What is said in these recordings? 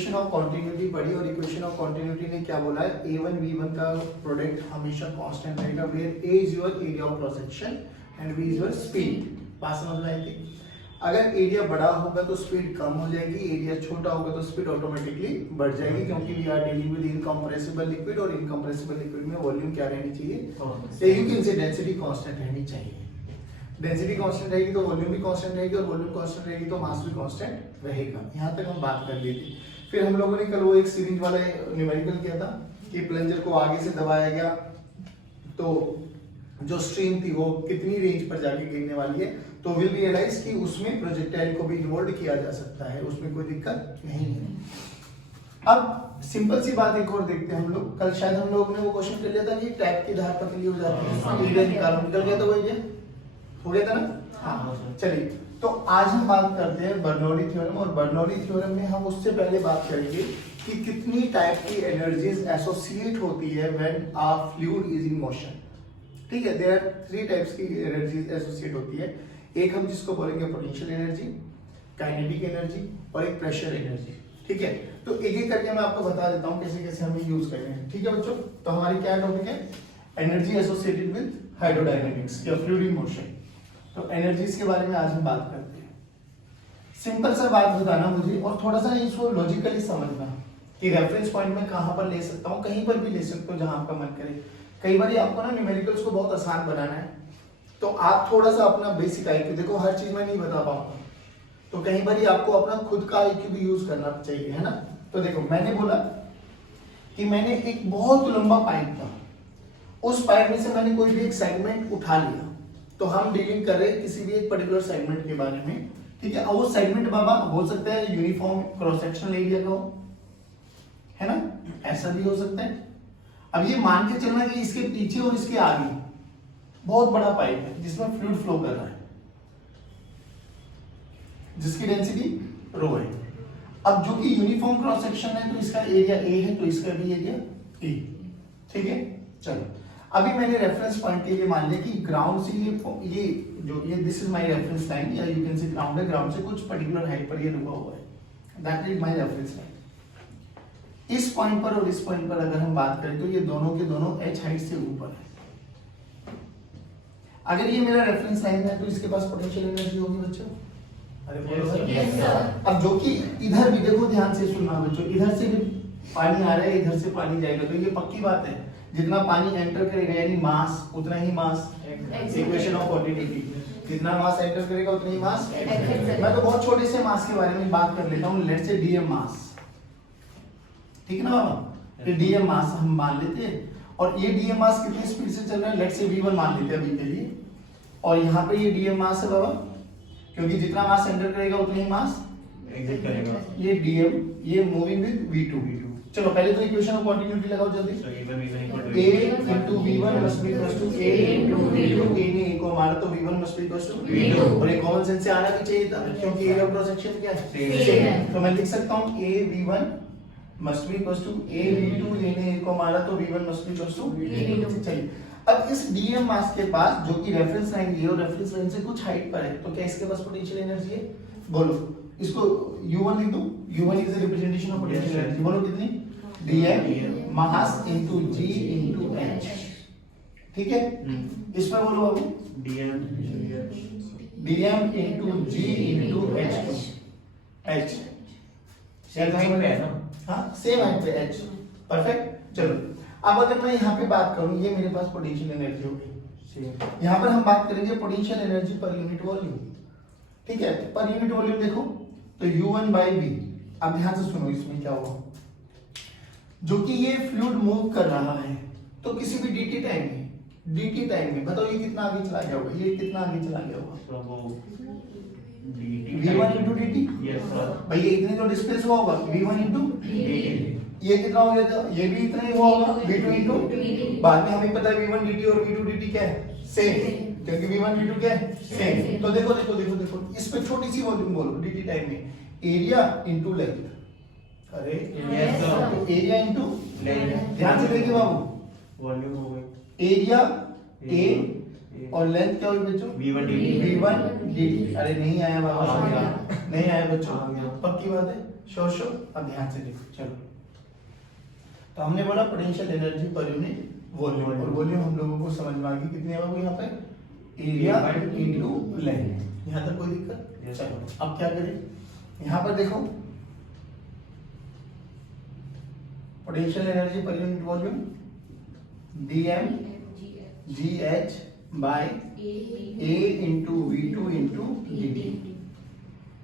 Equation of continuity पढ़ी और equation of continuity ने क्या बोला है, a1 v1 का प्रोडक्ट हमेशा कांस्टेंट रहेगा, where a is your area of cross section and v is your speed. बात समझ में आई थी? अगर एरिया बड़ा होगा तो स्पीड कम हो जाएगी, एरिया छोटा होगा तो स्पीड ऑटोमेटिकली बढ़ जाएगी, क्योंकि we are dealing with incompressible liquid और इनकम्प्रेसिबल लिक्विड में वॉल्यूम क्या रहनी चाहिए, you can say density constant रहनी चाहिए। डेंसिटी कांस्टेंट रहेगी तो वॉल्यूम भी कांस्टेंट रहेगी, और वॉल्यूम कांस्टेंट रहेगी तो मास भी कांस्टेंट रहेगा। यहाँ तक हम बात कर ली थी। फिर हम लोगों ने कल वो एक सीरीज वाला न्यूमेरिकल किया था कि प्लंजर को आगे से दबाया गया तो जो स्ट्रीम थी वो कितनी रेंज पर जाके गिरने वाली है, तो विल रियलाइज कि उसमें प्रोजेक्टाइल को भी इन्वॉल्व किया जा सकता है, उसमें कोई दिक्कत नहीं है। अब सिंपल सी बात एक और देखते हैं हम लोग। कल शायद हम लोग ने वो क्वेश्चन कर लिया था कि टैप की धार पतली हो जाती है, एरिया निकालो, निकल गया था वो, ये हो गया था ना? हाँ, चलिए तो आज हम बात करते हैं बर्नौली थ्योरम, और बर्नौली थ्योरम में हम उससे पहले बात करेंगे कि कितनी टाइप की एनर्जीज एसोसिएट होती है when a fluid is in motion. ठीक है, देयर आर 3 टाइप्स की एनर्जीज एसोसिएट होती है। एक हम जिसको बोलेंगे पोटेंशियल एनर्जी, काइनेटिक एनर्जी और एक प्रेशर एनर्जी। ठीक है, तो एक एक करके मैं आपको बता देता हूँ कैसे कैसे हमें यूज करना है। ठीक है बच्चों, तो हमारी क्या टॉपिक है, एनर्जी एसोसिएटेड विद हाइड्रोडायनेमिक्स या फ्लूइड इन मोशन। तो एनर्जीज के बारे में आज हम बात करते हैं। सिंपल सा बात बताना मुझे, और थोड़ा सा इसको लॉजिकली समझना कि रेफरेंस पॉइंट में कहां पर ले सकता हूं, कहीं पर भी ले सकते हो जहां आपका मन करे। कई बार आपको ना न्यूमेरिकल्स को बहुत आसान बनाना है, तो आप थोड़ा सा अपना बेसिक आईक्यू, देखो हर चीज में नहीं बता पाऊंगा, तो कहीं बार आपको अपना खुद का आईक्यू भी यूज करना चाहिए, है ना? तो देखो मैंने बोला कि मैंने एक बहुत लंबा पाइप था, उस पाइप में से मैंने कोई भी एक सेगमेंट उठा लिया, तो हम डीलिंग कर रहे हैं किसी भी एक पर्टिकुलर सेगमेंट के बारे में। ठीक है, वो सेगमेंट बाबा हो सकता है यूनिफॉर्म क्रॉस सेक्शनल एरिया का हो, है ना, ऐसा भी हो सकता है। अब ये मान के चलना कि इसके पीछे और इसके आगे बहुत बड़ा पाइप है जिसमें फ्लूइड फ्लो कर रहा है, जिसकी डेंसिटी रो है। अब जो कि यूनिफॉर्म क्रॉस सेक्शन है तो इसका एरिया ए है, तो इसका भी एरिया ए। ठीक है, चलो अभी मैंने रेफरेंस पॉइंट के लिए मान लिया कि ग्राउंड से ये this is my reference line, या यू कैन से ग्राउंड है, ग्राउंड से कुछ पर्टिकुलर हाइट पर ये रुका हुआ है, that is my reference line. इस पॉइंट पर और इस पॉइंट पर अगर हम बात करें तो ये दोनों के दोनों h हाइट से ऊपर है। अगर ये मेरा रेफरेंस लाइन है तो इसके पास पोटेंशियल एनर्जी होगी बच्चों, अरे बोलो यस सर। अब जो कि इधर भी देखो, ध्यान से सुनना बच्चों, इधर से भी पानी आ रहा है, इधर से पानी जाएगा, तो ये पक्की बात है जितना पानी एंटर करेगा यानी मास उतना ही मास, इक्वेशन ऑफ क्वांटिटी, जितना मास एंटर करेगा उतना ही मास। मैं तो बहुत छोटे से मास के बारे में बात कर लेता हूँ, लेट्स से डीएम मास, ठीक है ना बाबा, ये डीएम मास हम मान लेते हैं, और ये डीएम मास कितनी स्पीड से चल रहा है, लेट्स से v1 मान लेते हैं अभी के लिए, और यहाँ पे ये डीएम मास है बाबा, क्योंकि जितना मास एंटर करेगा उतना ही मास एग्जिट करेगा। ये डीएम ये मूविंग विद v2। चलो पहले तो इक्वेशन ऑफ कंटिन्यूटी लगाओ जल्दी। a into v1 must be equal to a into v2, a ने a को मारा तो v1 must be equal to v2, और ये कॉमन सेंस से आना भी चाहिए था क्योंकि एरिया ऑफ क्रॉस सेक्शन क्या है, सेम है। तो मैं लिख सकता हूं a v1 must be equal to a v2, a ने a को मारा तो v1 must be equal to v2। चलिए अब इस dm मास के पास जो कि रेफरेंस लाइन ये और रेफरेंस लाइन से कुछ हाइट पर है, तो क्या इसके पास पोटेंशियल एनर्जी है, बोलो इसको u1 लिख दो, u1 is the representation of potential energy, बोलो कितनी, dm mass into g into h। ठीक है, इसमें बोलो अभी dm into g into h same height पे है ना, हाँ सेम हाइट पे h, परफेक्ट। चलो अब अगर मैं यहाँ पे बात करूँ, ये मेरे पास पोटेंशियल एनर्जी होगी, यहाँ पर हम बात करेंगे potential energy per unit volume. ठीक है, पर यूनिट वॉल्यूम देखो तो u1 by v। अब ध्यान से सुनो इसमें क्या होगा, जो कि ये फ्लूइड मूव कर रहा है तो किसी भी dt टाइम में बताओ ये कितना आगे चला गया होगा, ये कितना आगे चला गया होगा, v1 into dt। Yes sir, भाई ये इतने जो डिस्प्लेस हुआ होगा v1 into dt, ये कितना हो गया था, ये भी इतना ही हुआ होगा v2 into, बाद में हमें पता है v1 dt और v2 dt क्या है, सेम, क्योंकि v1 v2 क्या है, सेम। तो देखो देखो देखो देखो इस पे छोटी सी वॉल्यूम बोलो dt टाइम में, एरिया इनटू लेंथ, अरे यस सर, तो एरिया इनटू लेंथ, ध्यान से देखिए बाबू, वॉल्यूम हो गई, एरिया a और लेंथ क्या हुई बच्चों, v1 dt। अरे नहीं आया बाबा, नहीं आया बच्चों, पक्की बात है। श्योर। अब ध्यान से देखो, चलो। तो हमने बोला potential energy per unit volume, और वॉल्यूम हम लोगों को समझ में आ गई कितनी है बाबू यहाँ पे, एरिया इनटू लेंथ। यहाँ तक कोई दिक्कत? चलो अब क्या करें, यहाँ पर देखो potential energy per unit volume dm gh by a into v2 into dt।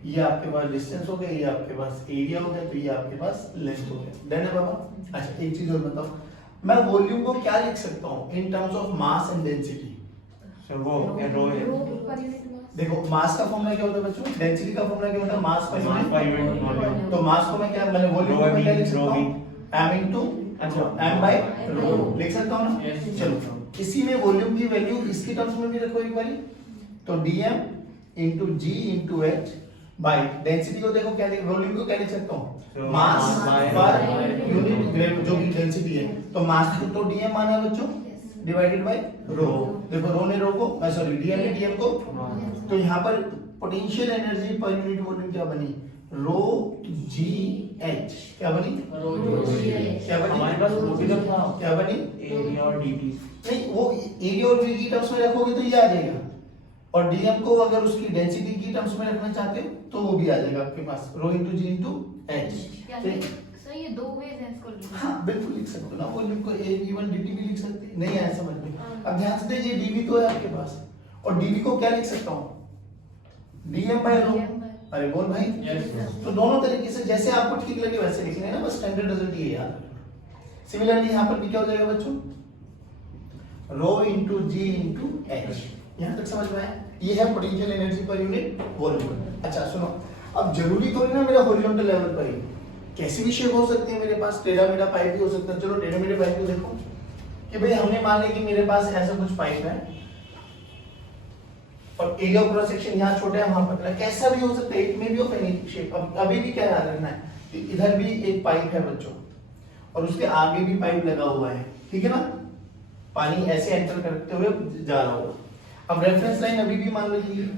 ये आपके पास डिस्टेंस हो गया, ये आपके पास एरिया हो गया, तो ये आपके पास लेंथ हो गया। डन है बाबा? अच्छा एक चीज और बताओ, मैं वॉल्यूम को क्या लिख सकता हूँ in terms of mass and density? देखो मास का फॉर्मूला क्या होता है बच्चों, डेंसिटी का फॉर्मूला क्या होता है, मास पर यूनिट। तो मास को मैं क्या, मैंने वॉल्यूम को मैं क्या लिख सकता हूँ, m इंटू m बाय रो लिख सकता हूँ ना। चलो इसी में वॉल्यूम की वैल्यू इसकी टर्म्स में भी रखो एक बारी, तो dm into g into h by density को देखो क्या, वॉल्यूम को क्या लिख सकता हूँ, मास पर यूनिट जो भी डेंसिटी है। तो मास को तो dm माना है बच्चों, डिवाइडेड बाय रो। देखो रो ने रो को, सॉरी dm ने dm को, तो यहाँ पर potential energy per unit volume क्या बनी, रो जी एच। क्या बनी? क्या बनी? हमारे पास रो भी था, क्या बनी? एरिया और dt। नहीं वो एरिया और वी की टर्म्स में रखोगे तो ये आ जाएगा, और डीएम को अगर उसकी डेंसिटी की टर्म्स में रखना चाहते हो तो वो भी आ जाएगा आपके पास, रो इंटू जी इंटू एच। सर ये दो वेज हैं इसको लिखने। हाँ बिल्कुल लिख सकते हो ना, वॉल्यूम को ए इवन डीटी भी लिख सकते हैं, नहीं आया समझ में? अब ध्यान से देखिए डीवी तो है आपके पास, और डीवी को क्या लिख सकता हूँ, डीएम बाय रो। अरे बोल भाई, तो दोनों तरीके से जैसे आपको ठीक लगे वैसे लिख लेना, बस स्टैंडर्ड रिजल्ट ये याद रखना। सिमिलरली यहाँ पर भी क्या हो जाएगा बच्चों, रो इंटू जी इंटू एच। यहाँ तक समझ में आया? ये है potential energy per unit volume. अच्छा सुनो, अब जरूरी तो नहीं ना मेरा हॉरिजॉन्टल लेवल पर ही, कैसी भी शेप हो सकती है मेरे पास, टेढ़ा मेढ़ा पाइप भी हो सकता है। चलो टेढ़े मेढ़े पाइप को देखो कि भाई हमने मान लिया कि मेरे पास ऐसा कुछ पाइप है और एरिया ऑफ क्रॉस सेक्शन यहाँ छोटा है वहां पतला, कैसा भी हो सकता है, it may be of any shape. अब अभी भी क्या याद रखना है कि इधर भी एक पाइप है बच्चों, और उसके आगे भी पाइप लगा हुआ है, ठीक है ना, पानी ऐसे एंटर करते हुए जा रहा होगा। अब रेफरेंस लाइन अभी भी मान लो ये,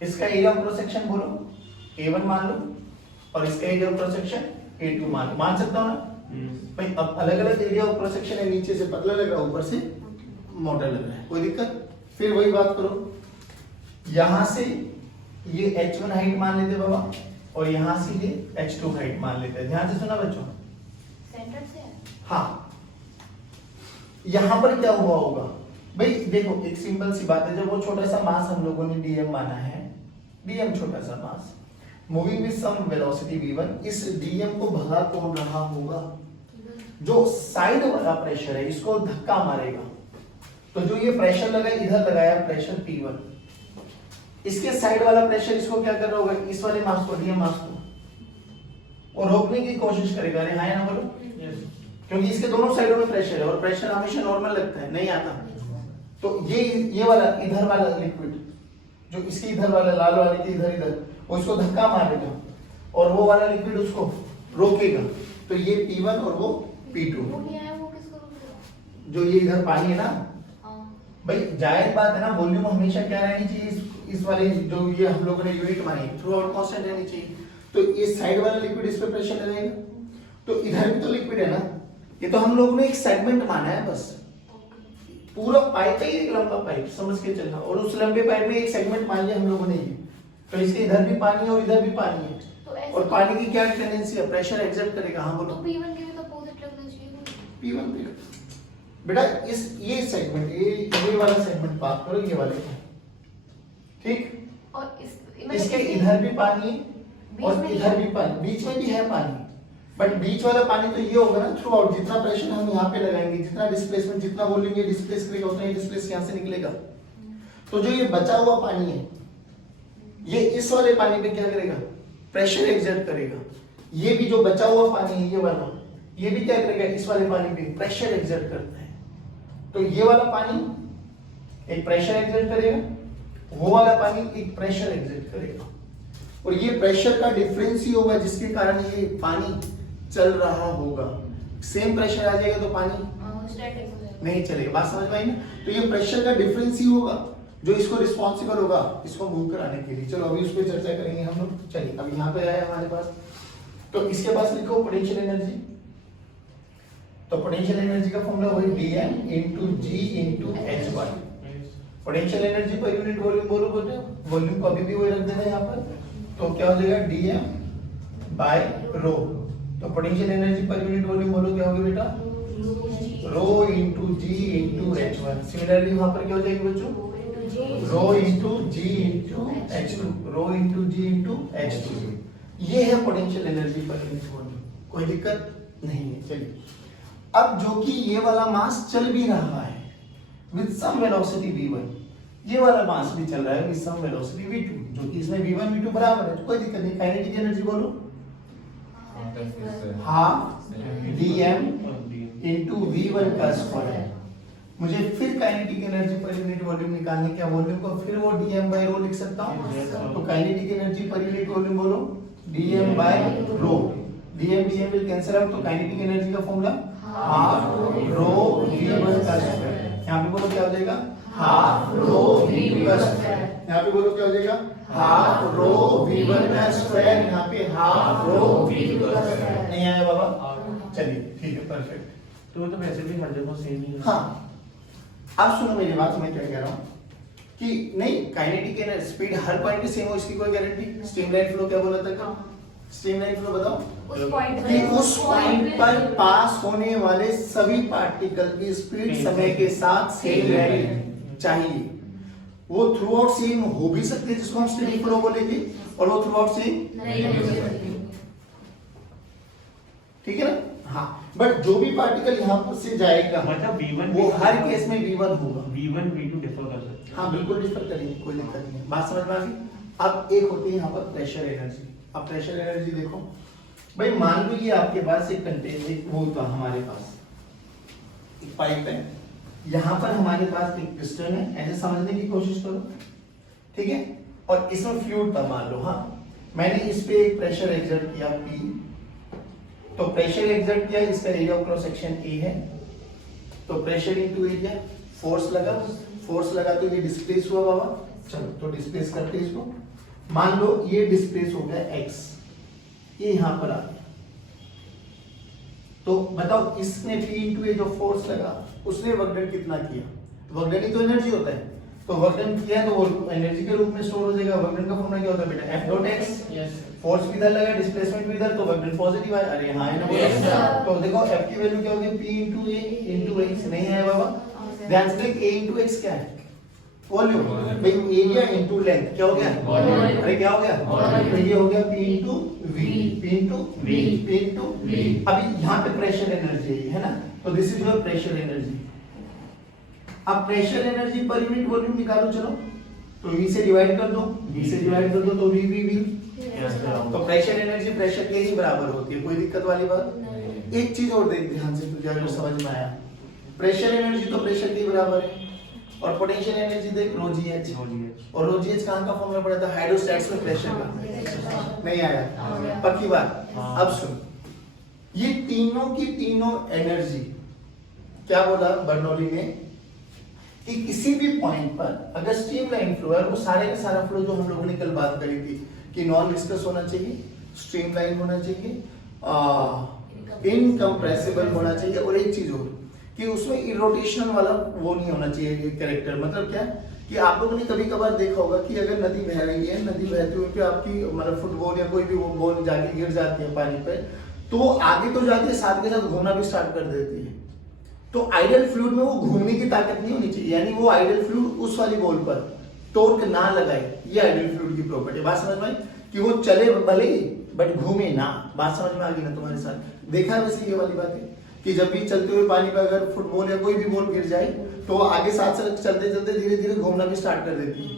इसका एरिया ऑफ क्रॉस सेक्शन बोलो A1 मान लो, और इसका area of cross section A2 मान सकता हूं ना भाई। अब अलग अलग एरिया ऑफ क्रॉस सेक्शन है, नीचे से पतला लग रहा है, ऊपर से मोटा लग रहा है, कोई दिक्कत? फिर वही बात करो, यहां से ये H1 हाइट मान लेते बाबा, और यहां से ये H2 हाइट मान लेते हैं। ध्यान से सुना बच्चों, सेंटर से है। हाँ यहां पर क्या हुआ होगा भाई, देखो एक सिंपल सी बात है, जब वो छोटा सा मास हम लोगों ने डीएम माना है, डीएम छोटा सा mass moving with some velocity v1, इस डीएम को भगा कौन रहा होगा, जो साइड वाला प्रेशर है इसको धक्का मारेगा। तो जो ये प्रेशर लगा इधर लगाया प्रेशर P1, इसके साइड वाला प्रेशर इसको क्या कर रहा होगा, इस वाले मास को, डीएम मास को, और रोकने की कोशिश करेगा। अरे हाँ ना बोलो, क्योंकि इसके दोनों साइडों में प्रेशर है, और प्रेशर हमेशा नॉर्मल लगता है, नहीं आता। तो ये वाला इधर वाला लिक्विड, जो इसके इधर वाला लाल वाले के इधर इधर, वो इसको धक्का मारेगा, और वो वाला लिक्विड उसको रोकेगा। तो ये P1 और वो P2, वो नहीं आया, वो किसको रोकेगा? जो ये इधर पानी है ना हाँ। भाई, जायज बात है ना, वॉल्यूम हमेशा क्या रहनी चाहिए, इस वाले जो ये हम लोगों ने यूनिट मानी थ्रू आउट कांस्टेंट रहनी चाहिए। तो इस साइड वाला लिक्विड इस पे प्रेशर लगाएगा, तो इधर भी तो लिक्विड है ना, ये तो हम लोगों ने एक सेगमेंट माना है बस, पूरा पाइप है एक लंबा पाइप समझ के चलना, और उस लंबे पाइप में एक सेगमेंट मान लिया हम लोगों ने ये, तो इसके इधर भी पानी है और इधर भी पानी है, तो ऐसे और पानी की क्या टेंडेंसी है, प्रेशर एक्सर्ट करेगा। हाँ बोलो। तो P1 के भी तो अपोजिट रखना चाहिए। P1 बेटा इस ये सेगमेंट ये वाला सेगमेंट बात करो, ये वाले ठीक, और इसके इधर भी पानी है और इधर भी पानी, बीच में भी है पानी, बट बीच वाला पानी तो ये होगा ना थ्रू आउट, जितना प्रेशर हम यहाँ पे लगाएंगे, जितना डिस्प्लेसमेंट, जितना वॉल्यूम ये डिस्प्लेस करेगा उतना ही डिस्प्लेस यहाँ से निकलेगा। तो जो ये बचा हुआ पानी है, ये इस वाले पानी पे क्या करेगा, प्रेशर एक्सर्ट करेगा। ये भी जो बचा हुआ पानी है ये वाला, ये भी क्या करेगा, इस वाले पानी पे प्रेशर एक्सर्ट करता है। तो ये वाला पानी एक प्रेशर एक्सर्ट करेगा, वो वाला पानी एक प्रेशर एक्सर्ट करेगा, और ये प्रेशर का डिफरेंस ही होगा जिसके कारण ये पानी चल रहा होगा। सेम प्रेशर आ जाएगा तो पानी स्टैटिक हो जाएगा, नहीं चलेगा। बात समझ में आई ना? तो ये प्रेशर का डिफरेंस ही होगा, जो इसको रिस्पॉन्सिबल होगा इसको मूव कराने के लिए। चलो अभी उस पर चर्चा करेंगे हम लोग। चलिए अब यहाँ पे आया हमारे पास, तो इसके पास लिखो पोटेंशियल एनर्जी। तो पोटेंशियल एनर्जी का फॉर्मूला वही dm into g into h1। Potential energy per unit volume बोलो बेटे, वॉल्यूम को अभी भी वही रख देना यहाँ पर। तो क्या हो जाएगा dm by रो। तो potential energy per unit volume बोलो क्या होगी बेटा, रो into g into h1। Similarly वहां पर क्या हो जाएगी बच्चों, रो into g into h2, रो into g into h2। ये है potential energy per unit volume, कोई दिक्कत नहीं है। चलिए अब जो कि ये वाला मास चल भी रहा है विद सम वेलोसिटी v1, ये वाला मास भी चल रहा है विद सम वेलोसिटी v2, जो कि इसमें v1 v2 बराबर है, तो कोई दिक्कत नहीं। काइनेटिक एनर्जी बोलो हाफ dm into v1 का स्क्वायर। मुझे फिर kinetic energy per unit volume निकालने के वॉल्यूम को फिर वो dm by रो लिख सकता हूँ। तो kinetic energy per unit volume बोलो dm by rho. dm dm will cancel out, तो काइनेटिक एनर्जी का फॉर्मूला हाफ रो v1 का स्क्वायर। यहाँ पे बोलो क्या हो जाएगा, हाफ रो v1 का स्क्वायर। यहाँ पे बोलो क्या हो जाएगा, हाफ रो v1 का स्क्वायर। यहाँ पे हाफ रो v2 का स्क्वायर। नहीं आया बाबा, चलिए ठीक है परफेक्ट। तो वो तो वैसे भी हर जगह सेम ही है। हाँ अब सुनो मेरी बात, मैं क्या कह रहा हूँ कि नहीं काइनेटिक एनर्जी स्पीड हर पॉइंट पे सेम हो इसकी कोई गारंटी। स्ट्रीमलाइन फ्लो क्या बोला था, स्ट्रीमलाइन फ्लो बताओ कि उस पॉइंट पर पास होने वाले सभी पार्टिकल की स्पीड समय के साथ सेम रहनी चाहिए। वो थ्रू आउट सेम हो भी सकते हैं जिसको हम स्ट्रीम फ्लो बोलेंगे, और वो थ्रू आउट सेम नहीं हो सकते, ठीक है ना। हाँ बट जो भी पार्टिकल यहाँ पर से जाएगा मतलब v1 वो हर केस में v1 होगा। v1 v2 डिफर कर सकते हैं। हाँ बिल्कुल डिफर करेंगे, कोई दिक्कत नहीं है। बात समझ में आ गई। अब एक होती है यहाँ पर प्रेशर एनर्जी। अब प्रेशर एनर्जी देखो भाई, मान लो ये आपके पास एक कंटेनर, एक वो था हमारे पास एक पाइप है, यहाँ पर हमारे पास एक पिस्टन है, ऐसे समझने की कोशिश करो, ठीक है। और इसमें फ्लूइड था मान लो, हाँ मैंने इस पे एक प्रेशर एक्सर्ट किया P, तो प्रेशर एक्सर्ट किया, इसका area of cross section A है, तो प्रेशर इनटू एरिया, फोर्स लगा तो ये डिस्प्लेस हुआ बाबा। चलो तो डिस्प्लेस करते हैं इसको। मान लो ये डिस्प्लेस हो गया x, ये यहां पर आ गया, तो बताओ इसने P इनटू ए जो फोर्स लगा उसने वर्क डन कितना किया, वर्क डन ही तो एनर्जी होता है, तो वर्क डन किया है तो वो एनर्जी के रूप में स्टोर हो जाएगा। वर्क डन का फॉर्मूला क्या होता है बेटा, F डॉट x। फोर्स भी इधर लगा, डिस्प्लेसमेंट भी इधर, तो वर्क डन पॉजिटिव है। अरे हाँ है ना, तो देखो F की वैल्यू क्या होगी, P इनटू ए इनटू x। नहीं है बाबा, ध्यान से देख, A इनटू x क्या है, वॉल्यूम। भाई एरिया इनटू लेंथ क्या हो गया, अरे क्या हो गया, तो ये हो गया P into V, P into V, P into V। अभी यहाँ पे प्रेशर एनर्जी है ना, तो this is your pressure energy. अब pressure energy per unit volume निकालो, चलो तो V से डिवाइड कर दो, V से डिवाइड कर दो तो V। तो प्रेशर एनर्जी प्रेशर के ही बराबर होती है, कोई दिक्कत वाली बात। एक चीज और देख ध्यान से, तुझे अगर समझ में आया, प्रेशर एनर्जी तो प्रेशर के बराबर है, और पोटेंशियल एनर्जी देख रो जी एच, और रो जी एच कहाँ का फॉर्मूला पड़ा था, हाइड्रोस्टैट्स में प्रेशर का। नहीं आया, पक्की बात। अब सुन, ये तीनों की तीनों एनर्जी क्या बोला बर्नौली ने कि किसी भी पॉइंट पर अगर स्ट्रीमलाइन फ्लो है, वो सारे का सारा फ्लो जो हम लोगों ने कल बात करी थी कि नॉन विस्कस होना चाहिए, स्ट्रीमलाइन होना चाहिए, इनकम्प्रेसिबल होना चाहिए, और एक चीज और कि उसमें इरोटेशनल वाला वो नहीं होना चाहिए कैरेक्टर। मतलब क्या कि आप लोगों ने कभी कभार देखा होगा कि अगर नदी बह रही है, नदी बहते हुए आपकी मतलब फुटबॉल या कोई भी वो बॉल जाके गिर जाती है पानी पे, तो आगे तो जाके साथ के साथ घूमना भी स्टार्ट कर देती है। तो आइडल फ्लूइड में वो घूमने की ताकत नहीं होनी चाहिए, यानी वो आइडल फ्लूइड उस वाली बॉल पर टॉर्क ना लगाए, ये आइडल फ्लूइड की प्रॉपर्टी। बात समझ में आई कि वो चले भले बट घूमे ना। बात समझ में आ गई ना तुम्हारे साथ, देखा है वैसे ये वाली बातें कि जब भी चलते हुए पानी पे अगर फुटबॉल या कोई भी बॉल गिर जाए तो आगे साथ साथ चलते चलते धीरे धीरे घूमना भी स्टार्ट कर देती है,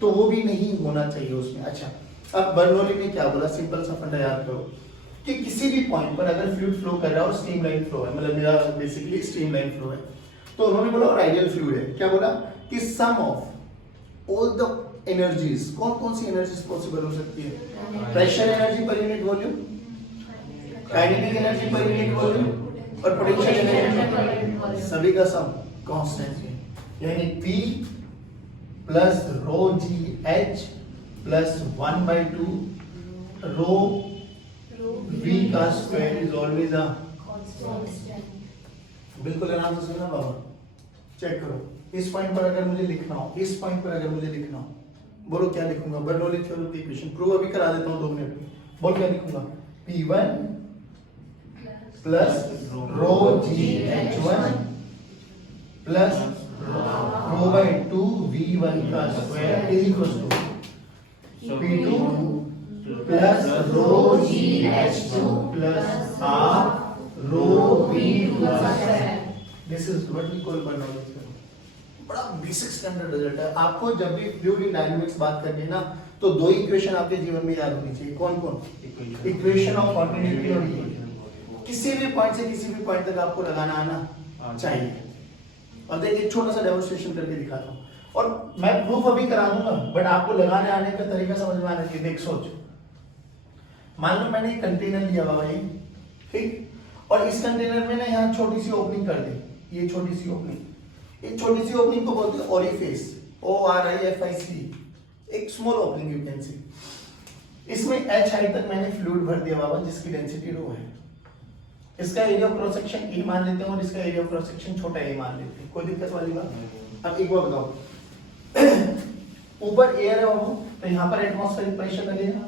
तो वो भी नहीं होना चाहिए उसमें। अच्छा, अब बर्नौली ने क्या बोला, सिंपल सा फंडा याद करो कि किसी भी पॉइंट पर अगर फ्लूइड फ्लो कर रहा है और स्ट्रीमलाइन फ्लो है, मतलब मेरा बेसिकली स्ट्रीमलाइन फ्लो है, तो उन्होंने बोला और आइडियल फ्लूइड है, क्या बोला कि सम ऑफ ऑल द एनर्जीज, कौन कौन सी एनर्जीज पॉसिबल हो सकती है, pressure energy per unit volume, kinetic energy per unit volume और पोटेंशियल एनर्जी, सभी का सम कांस्टेंट है, यानी P प्लस रो जी एच प्लस 1/2 रो v का स्क्वायर इज ऑलवेज अ बिल्कुल आराम से सुनना बाबा, चेक करो। इस पॉइंट पर अगर मुझे लिखना हो, इस पॉइंट पर अगर मुझे लिखना हो, बोलो क्या लिखूंगा? बर्नौली थ्योरम की इक्वेशन प्रूव अभी करा देता हूँ 2 मिनट में। बोल क्या लिखूंगा? P1 plus rho G H1 plus rho by 2 V1 का square is equal to P2 plus rho G H2 plus half rho V2 का square. This is what we call Bernoulli theorem. बड़ा basic standard result है। आपको जब भी fluid dynamics बात करनी है ना, तो 2 इक्वेशन आपके जीवन में याद होनी चाहिए। कौन कौन? इक्वेशन ऑफ कॉन्टिन्यूटी और ये किसी भी पॉइंट से किसी भी पॉइंट तक आपको लगाना आना चाहिए। और देखिए एक छोटा सा डेमोंस्ट्रेशन करके दिखाता हूँ, और मैं प्रूफ अभी करा दूंगा, बट आपको लगाने आने का तरीका समझ में आना चाहिए। देख सोच, मान लो मैंने एक कंटेनर लिया बाबा ये, ठीक, और इस कंटेनर में ना यहाँ छोटी सी ओपनिंग कर दी, ये छोटी सी ओपनिंग, एक छोटी सी ओपनिंग को बोलते हैं ओरिफिस, ORIFIC, एक small opening you can see. इसमें h हाइट तक मैंने फ्लूइड भर दिया बाबा, जिसकी डेंसिटी रो है। इसका area of cross section E मान लेते हैं और इसका एरिया ऑफ क्रॉस सेक्शन छोटा a मान लेते हैं। कोई दिक्कत वाली बात? अब एक बार बताओ, ऊपर एयर है बाबू, तो यहाँ पर एटमॉस्फेरिक प्रेशर लगेगा,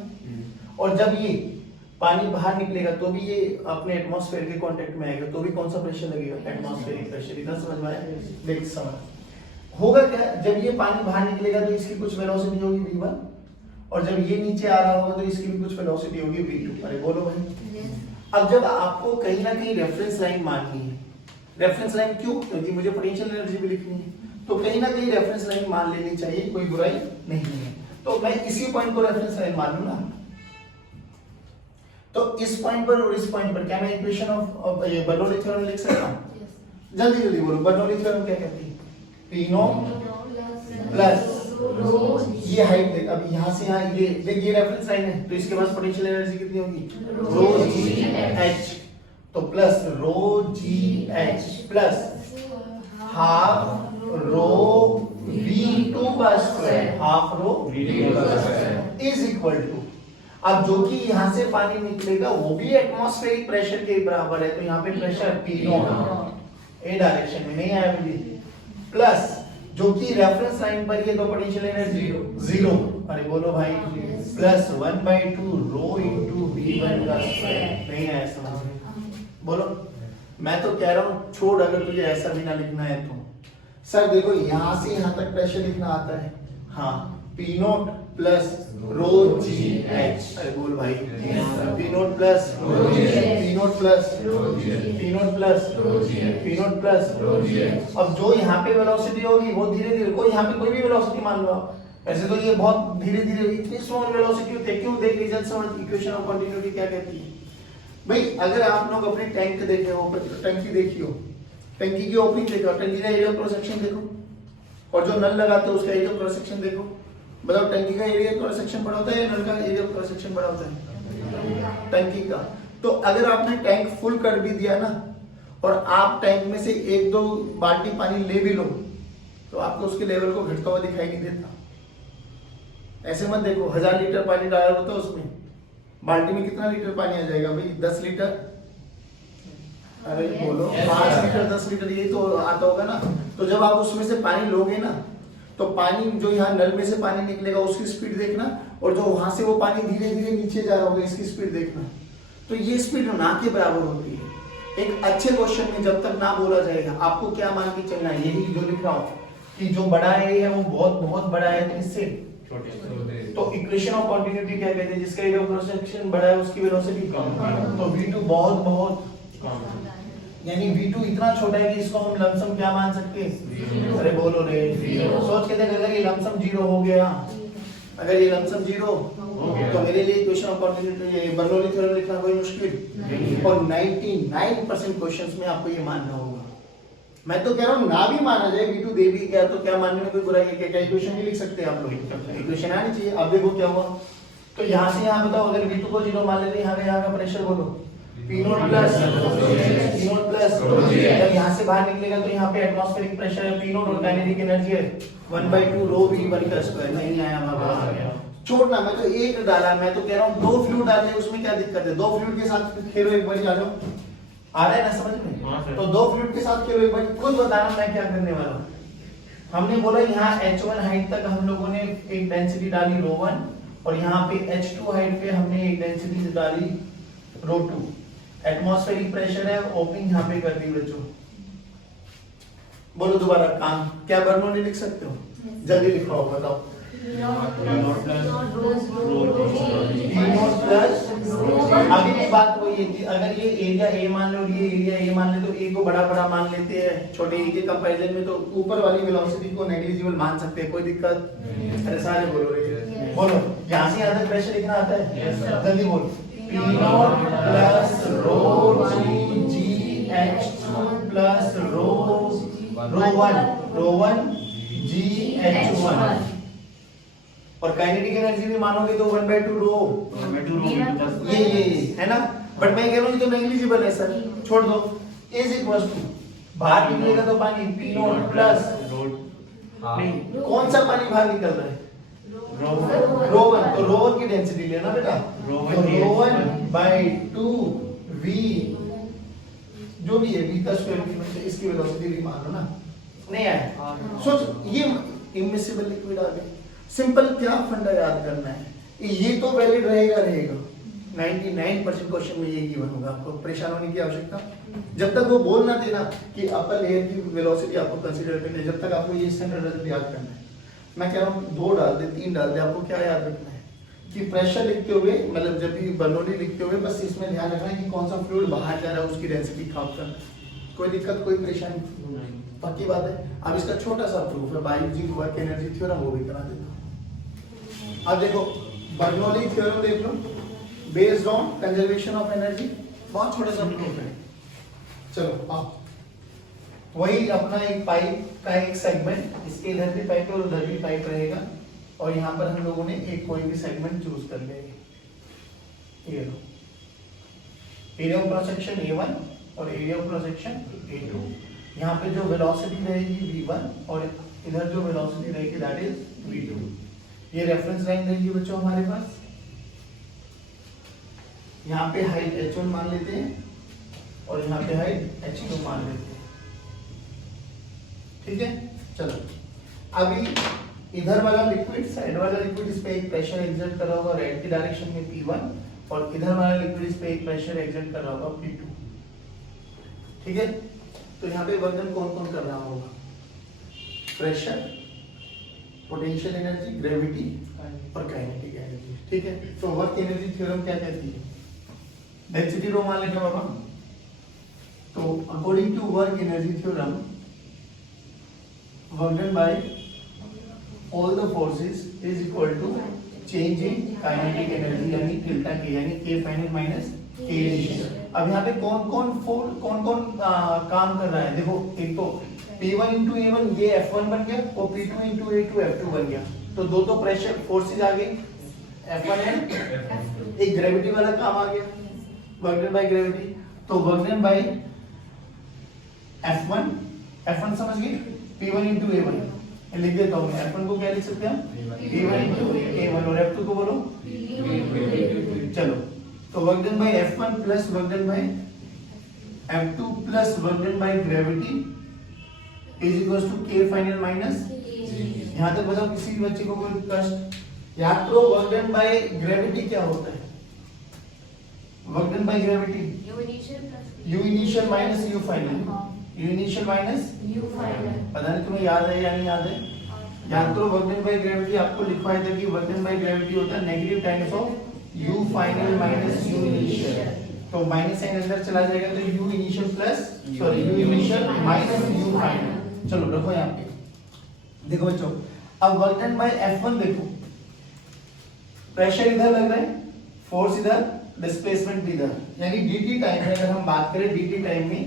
और जब ये पानी बाहर निकलेगा तो भी ये अपने एटमॉस्फेयर के कांटेक्ट में आएगा, तो भी कौन सा प्रेशर लगेगा? Atmospheric pressure. इतना समझ में आया? देख समझ होगा क्या, जब ये पानी बाहर निकलेगा तो इसकी कुछ वेलोसिटी होगी v1, और जब ये नीचे आ रहा होगा तो इसकी भी कुछ वेलोसिटी होगी v2। अरे बोलो भाई। अब जब आपको कहीं ना कहीं रेफरेंस लाइन माननी है, रेफरेंस लाइन क्यों? क्योंकि मुझे पोटेंशियल एनर्जी भी लिखनी है, तो कहीं ना कहीं रेफरेंस लाइन मान लेनी चाहिए, कोई बुराई नहीं है। तो मैं इसी पॉइंट को रेफरेंस लाइन मान लूं ना, तो इस पॉइंट पर और इस पॉइंट पर क्या मैं इक्वेशन ऑफ ये बर्नौली थ्योरम लिख सकता हूं? जल्दी जल्दी बोलो, बर्नौली थ्योरम क्या कहती है? P0 प्लस ये हाइट देख, अब यहां से यहां ये देख, ये रेफरेंस लाइन है, तो इसके पास पोटेंशियल एनर्जी कितनी होगी? रो जी एच, तो प्लस रो जी H plus half rho V2 का स्क्वायर, हाफ रो V2 का स्क्वायर इज इक्वल टू, अब जो कि यहां से पानी निकलेगा वो भी एटमॉस्फेरिक प्रेशर के बराबर है, तो यहाँ पे प्रेशर P0 ए डायरेक्शन में नहीं आया मुझे, प्लस जो कि रेफरेंस लाइन पर ये तो पोटेंशियल एनर्जी जीरो, अरे बोलो भाई, प्लस 1/2 रो इनटू V1 का स्क्वायर। नहीं आया समझ में? बोलो। मैं तो कह रहा हूं छोड़, अगर तुझे ऐसा भी ना लिखना है तो सर देखो यहां से यहां तक प्रेशर लिखना आता है, हाँ, P0 प्लस रो जी एच, अरे बोल भाई, P0 plus P0 plus P0 plus P0 plus, अब जो यहाँ पे वेलोसिटी होगी वो धीरे धीरे, कोई यहाँ पे कोई भी वेलोसिटी मान लो आप, ऐसे तो ये बहुत धीरे धीरे, इतनी स्मॉल वेलोसिटी होती है, क्यों? देख रिजल्ट समझ, इक्वेशन ऑफ कंटिन्यूटी क्या कहती है भाई। अगर आप लोग अपने टैंक देखे हो, टंकी देखी हो, टंकी की ओपनिंग देखो, टंकी का एरिया ऑफ क्रॉस सेक्शन देखो, और जो नल लगाते हो उसका एरिया ऑफ क्रॉस सेक्शन देखो। बताओ टंकी का एरिया क्रॉस सेक्शन बड़ा होता है या नल का एरिया क्रॉस सेक्शन बड़ा होता है? टंकी का। तो अगर आपने टैंक फुल कर भी दिया ना, और आप टैंक में से 1-2 बाल्टी पानी ले भी लो, तो आपको उसके लेवल को घटता हुआ दिखाई नहीं देता। ऐसे मत देखो, 1000 लीटर पानी डाला होता है उसमें, बाल्टी में कितना लीटर पानी आ जाएगा भाई? 10 लीटर, अरे बोलो 5 लीटर 10 लीटर यही तो आता होगा ना। तो जब आप उसमें से पानी लोगे ना, तो पानी जो यहाँ नल में से पानी निकलेगा उसकी स्पीड देखना, और जो वहां से वो पानी धीरे धीरे नीचे जा रहा होगा इसकी स्पीड देखना, तो ये स्पीड ना के बराबर होती है। एक अच्छे क्वेश्चन में जब तक ना बोला जाएगा आपको क्या मान के चलना है, यही जो लिख रहा हूँ कि जो बड़ा है वो बहुत बहुत बड़ा है, तो इससे तो इक्वेशन ऑफ कंटिन्यूटी क्या कहते हैं? जिसका एरिया ऑफ क्रॉस सेक्शन बड़ा है उसकी वेलोसिटी कम है, तो V2 बहुत बहुत कम, यानी V2 इतना छोटा है कि इसको हम लमसम क्या मान सकते हैं? अरे बोलो रे, सोच के देख, अगर ये लमसम 0 हो गया, अगर ये लमसम 0 तो मेरे लिए इक्वेशन ऑफ कंटिन्यूटी, ये बर्नौली थ्योरम लिखना कोई मुश्किल, और 99% क्वेश्चंस में आपको ये मानना होगा। मैं तो कह रहा हूँ ना भी माना जाए, V2 दे भी गया तो क्या मानने में कोई बुराई है? क्या इक्वेशन भी लिख सकते हैं आप लोग? इक्वेशन आनी चाहिए। अब देखो क्या हुआ, तो यहाँ से यहाँ बताओ, अगर V2 को 0 मान लेते हैं, यहाँ का प्रेशर बोलो, P not plus P not plus जब यहाँ से बाहर निकलेगा तो यहाँ पे एटमॉस्फेरिक प्रेशर है P नॉट और काइनेटिक एनर्जी है 1/2 रो V1 का स्क्वायर। नहीं आया हमारा, छोड़ना, मैं तो एक डाला, मैं तो कह रहा हूँ दो फ्लूइड डाले, उसमें क्या दिक्कत है? दो फ्लूइड के साथ खेलो एक बार, आ जाओ, आ रहा है ना समझ में? तो दो फ्लूइड के साथ खेलो एक बार, खुद बताना मैं क्या करने वाला हूँ। हमने बोला यहाँ H1 हाइट तक हम लोगों ने एक डेंसिटी डाली ρ1 और यहाँ पे H2 हाइट पे हमने एक डेंसिटी डाली ρ2। एटमॉस्फेरिक प्रेशर है, ओपनिंग यहाँ पे कर दी बच्चों। बोलो दोबारा काम, क्या बर्नौली लिख सकते हो? जल्दी लिखो, बताओ। P नॉट प्लस अभी भी बात वही है कि अगर ये एरिया A मान लो और ये एरिया A मान ले तो A को बड़ा बड़ा मान लेते हैं, छोटे A के कंपैरिजन में तो ऊपर वाली वेलोसिटी को नेग्लिजिबल मान सकते हैं, कोई दिक्कत? अरे सारे बोलो रे, बोलो, यहाँ से यहाँ तक प्रेशर लिखना आता है? जल्दी बोल। P not plus ρ2 GH2 plus ρ1 GH1 और काइनेटिक एनर्जी भी मानोगे तो 1/2 रो ये है ना। बट मैं कह रहा हूँ ये तो नेग्लिजिबल है सर, छोड़ दो। इज इक्वल्स टू बाहर निकलेगा तो पानी P नॉट प्लस कौन सा पानी बाहर निकल रहा है? ρ1, तो ρ1 की डेंसिटी लेना बेटा, ρ1/2 V जो भी है V का स्क्वायर, इसकी वेलोसिटी भी मान लो ना। नहीं आया? सोच, ये इमिसिबल लिक्विड आ गया। सिंपल क्या फंडा याद करना है, ये तो वैलिड रहेगा 99% क्वेश्चन में ये गिवन होगा, आपको परेशान होने की आवश्यकता। जब तक वो बोल ना देना कि अपर लेयर की वेलोसिटी आपको कंसीडर करनी है, जब तक आपको ये स्टैंडर्ड रिजल्ट याद करना है। मैं कह रहा हूँ 2 डाल दे, 3 डाल दे, आपको क्या याद रखना है कि प्रेशर लिखते हुए, मतलब जब भी बर्नौली लिखते हुए बस इसमें ध्यान रखना है कि कौन सा फ्लूइड बाहर जा रहा है, उसकी डेंसिटी खाप करना है। कोई दिक्कत, कोई परेशानी? पक्की बात है। अब इसका छोटा सा प्रूफ है, बायोलॉजी वर्क एनर्जी थ्योरम, वो भी करा देता हूं। अब देखो बर्नौली थ्योरम देख लो, based on conservation of energy, बहुत छोटा सा प्रूफ है। चलो आप वही अपना एक पाइप का एक सेगमेंट, इसके इधर भी पाइप है और उधर भी पाइप रहेगा, और यहाँ पर हम लोगों ने एक कोई भी सेगमेंट चूज कर लेंगे। ये लो, area of cross section A1 और area of cross section A2। यहाँ पे जो वेलोसिटी रहेगी V1 और इधर जो वेलोसिटी रहेगी दैट इज V2। ये रेफरेंस लाइन रहेगी बच्चों हमारे पास। यहाँ पे हाइट H1 मान लेते हैं और यहाँ पे हाइट H2 मान लेते हैं, ठीक है। चलो अभी इधर वाला लिक्विड, साइड वाला लिक्विड, इस पे एक प्रेशर एक्सर्ट कर रहा होगा रेड की डायरेक्शन में P1, और इधर वाला लिक्विड इस पे एक प्रेशर एक्सर्ट कर रहा होगा P2, ठीक है। तो यहाँ पे वर्क कौन कौन कर रहा होगा? प्रेशर, पोटेंशियल एनर्जी, ग्रेविटी और काइनेटिक एनर्जी, ठीक है। तो वर्क एनर्जी थ्योरम क्या कहती है? डेंसिटी रो मान लेंगे बाबा। तो according to work energy theorem, work done by all the forces is equal to change in kinetic energy, यानी डेल्टा के, यानी K final minus K initial. अब यहाँ पे कौन कौन काम कर रहा है? देखो, एक तो P1 into A1 ये F1 बन गया और P2 into A2 F2 बन गया। तो दो तो प्रेशर फोर्सेज आ गए, F1 एंड एक ग्रेविटी वाला काम आ गया, वर्क डन बाय ग्रेविटी। तो वर्क डन बाय F1 समझ गए, P1 into A1 लिख देता हूँ। F1 को क्या लिख सकते हैं हम? P1 into A1, और F2 को बोलो चलो। तो work done by F1 plus work done by F2 plus work done by gravity is equals to K final minus. यहाँ तक बताओ किसी भी बच्चे को कोई कष्ट? याद करो वर्क डन बाय ग्रेविटी क्या होता है? Work done by gravity U initial minus U final, U initial minus U final. पता नहीं तुम्हें याद है या नहीं याद है? याद करो वर्क डन बाय ग्रेविटी आपको लिखवाया था कि वर्क डन बाय ग्रेविटी होता है negative times of U final minus U initial. तो माइनस साइन अंदर चला जाएगा तो U initial plus sorry U initial minus U final. चलो रखो यहाँ पे। देखो बच्चों, अब वर्क डन बाय F1 देखो, प्रेशर इधर लग रहा है, फोर्स इधर, डिस्प्लेसमेंट इधर, यानी dt टाइम में अगर हम बात करें dt टाइम में,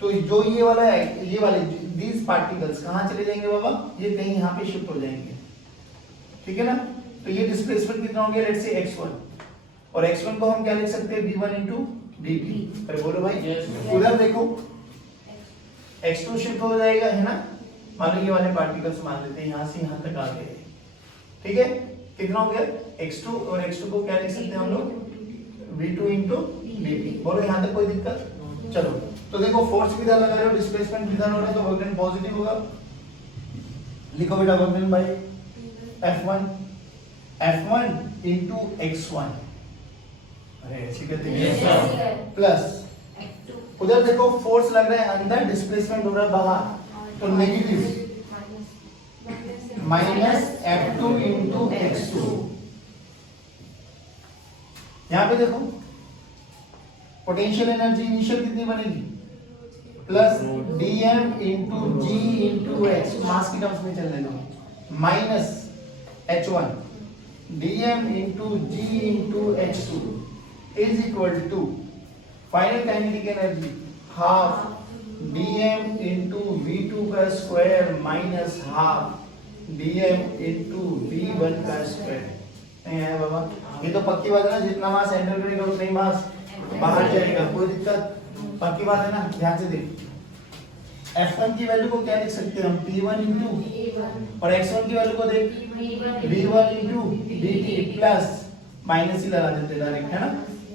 तो जो ये वाले दीज पार्टिकल्स कहाँ चले जाएंगे बाबा? ये कहीं यहाँ पे शिफ्ट हो जाएंगे, ठीक है ना। तो ये डिस्प्लेसमेंट कितना हो गया? लेट्स से x1, और x1 को हम क्या लिख सकते हैं? v1 into dt। अरे बोलो भाई, Yes, sir. उधर देखो x2 शिफ्ट हो जाएगा है ना, मान लो ये वाले पार्टिकल्स मान लेते हैं यहाँ से यहाँ तक आ गए, ठीक है, कितना हो गया x2, और x2 को क्या लिख सकते हैं हम लोग v2 into dt। बोलो यहाँ तक कोई दिक्कत? चलो तो देखो फोर्स किधर लगा रहे हो, डिस्प्लेसमेंट किधर हो रहा है, तो वर्क डन पॉजिटिव होगा। लिखो बेटा work done by F1 into x1, अरे ऐसी करते Yes, sir. प्लस उधर देखो फोर्स लग रहा है अंदर, डिस्प्लेसमेंट हो रहा है बाहर, तो negative minus F2 into x2। यहाँ पे देखो पोटेंशियल एनर्जी इनिशियल कितनी बनेगी, plus dm into g into h, मास की टर्म्स में चलने दो, minus h1 dm into g into h2 is equal to final kinetic energy half dm into v2 का square minus half dm into v1 का square. नहीं है बाबा, ये तो पक्की बात है ना, जितना मास एंटर करेगा उतना ही मास बाहर जाएगा, कोई दिक्कत, पक्की बात है ना। ध्यान से देख, F1 की वैल्यू को क्या लिख सकते हैं हम, P1 into, और X1 की वैल्यू को देख V1 into dt plus minus ही लगा देते डायरेक्ट है ना,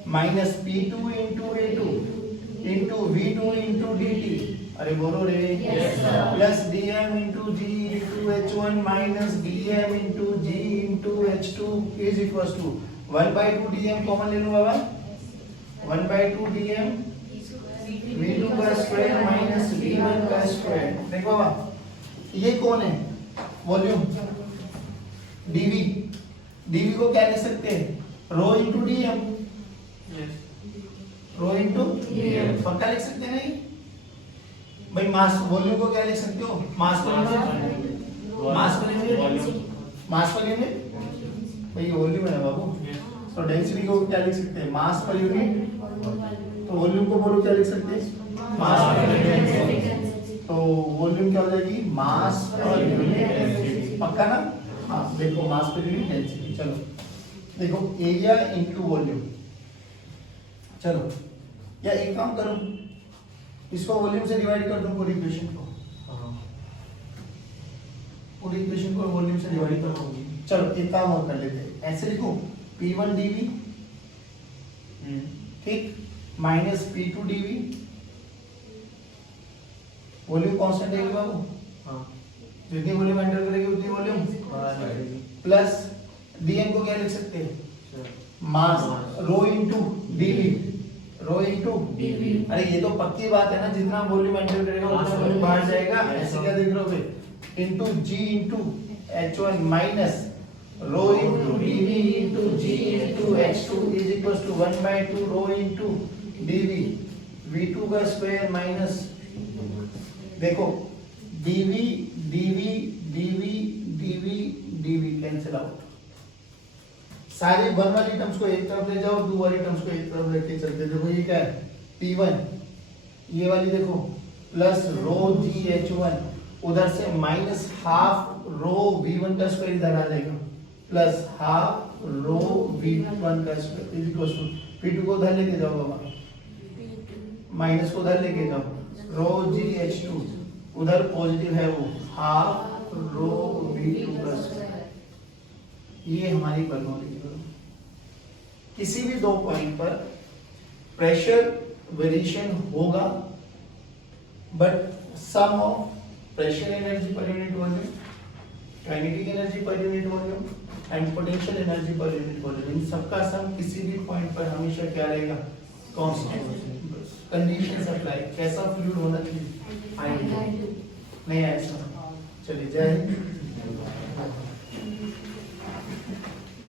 minus P2 into A2 into V2 into dt, अरे बोलो रे, plus dm into g into h1 minus dm into g into h2 is equals to 1/2 dm common ले लो बाबा, 1/2 dm v2 का स्क्वायर माइनस v1 का square. देखो बाबा ये कौन है, वॉल्यूम dv, dv को क्या लिख सकते हैं, रो into dm, रो into dm, पक्का लिख सकते हैं नहीं भाई। मास वॉल्यूम को क्या लिख सकते हो, मास पर यूनिट, मास पर यूनिट, मास पर यूनिट भाई, ये वॉल्यूम है ना बाबू, तो डेंसिटी को क्या लिख सकते हैं, मास पर यूनिट, तो वॉल्यूम को बोलो क्या लिख सकते हैं, मास पर यूनिट, तो वॉल्यूम क्या हो जाएगी, मास पर यूनिट डेंसिटी, पक्का ना। हाँ देखो मास पर यूनिट डेंसिटी, चलो देखो एरिया इनटू वॉल्यूम। चलो या एक काम करो, इसको वॉल्यूम से डिवाइड कर दो पूरी इक्वेशन को, पूरी इक्वेशन को वॉल्यूम से डिवाइड कर दो। चलो एक काम और कर लेते हैं, ऐसे लिखो P1 dV, ठीक, minus P2 dV, volume constant है बाबू, जितनी वॉल्यूम एंटर करेगी उतनी वॉल्यूम, प्लस dm को क्या लिख सकते हैं, मास, रो इनटू dV, रो इनटू dV। अरे ये तो पक्की बात है ना, जितना वॉल्यूम एंटर करेगा उतना वॉल्यूम बाहर जाएगा, ऐसे क्या देख रहे हो, into g into h1 minus rho into dV into g into h2 is equals to 1/2 rho into dV, v2 का स्क्वायर माइनस, देखो dV dV dV dV dV cancel out, सारी वन वाली टर्म्स को एक तरफ ले जाओ, दो वाली टर्म्स को एक तरफ लेके चलते। देखो ये क्या है, P1, ये वाली देखो प्लस रो जी H1, उधर से माइनस हाफ रो V1 का स्क्वायर इधर आ जाएगा, प्लस हाफ रो V1 का square is equal to P2 को उधर लेके जाओ बाबा, माइनस को उधर लेके जाओ, रो जी H2 उधर पॉजिटिव है वो, हाफ रो V2 का स्क्वायर। ये हमारी बर्नौली किसी भी दो पॉइंट पर प्रेशर वेरिएशन होगा, but sum of pressure energy per unit volume, kinetic energy per unit volume and potential energy per unit volume, इन सबका सम किसी भी पॉइंट पर हमेशा क्या रहेगा, कांस्टेंट। कंडीशन अप्लाई, कैसा फ्लूइड होना चाहिए, आइडियल, नहीं ऐसा। चलिए जय हिंद।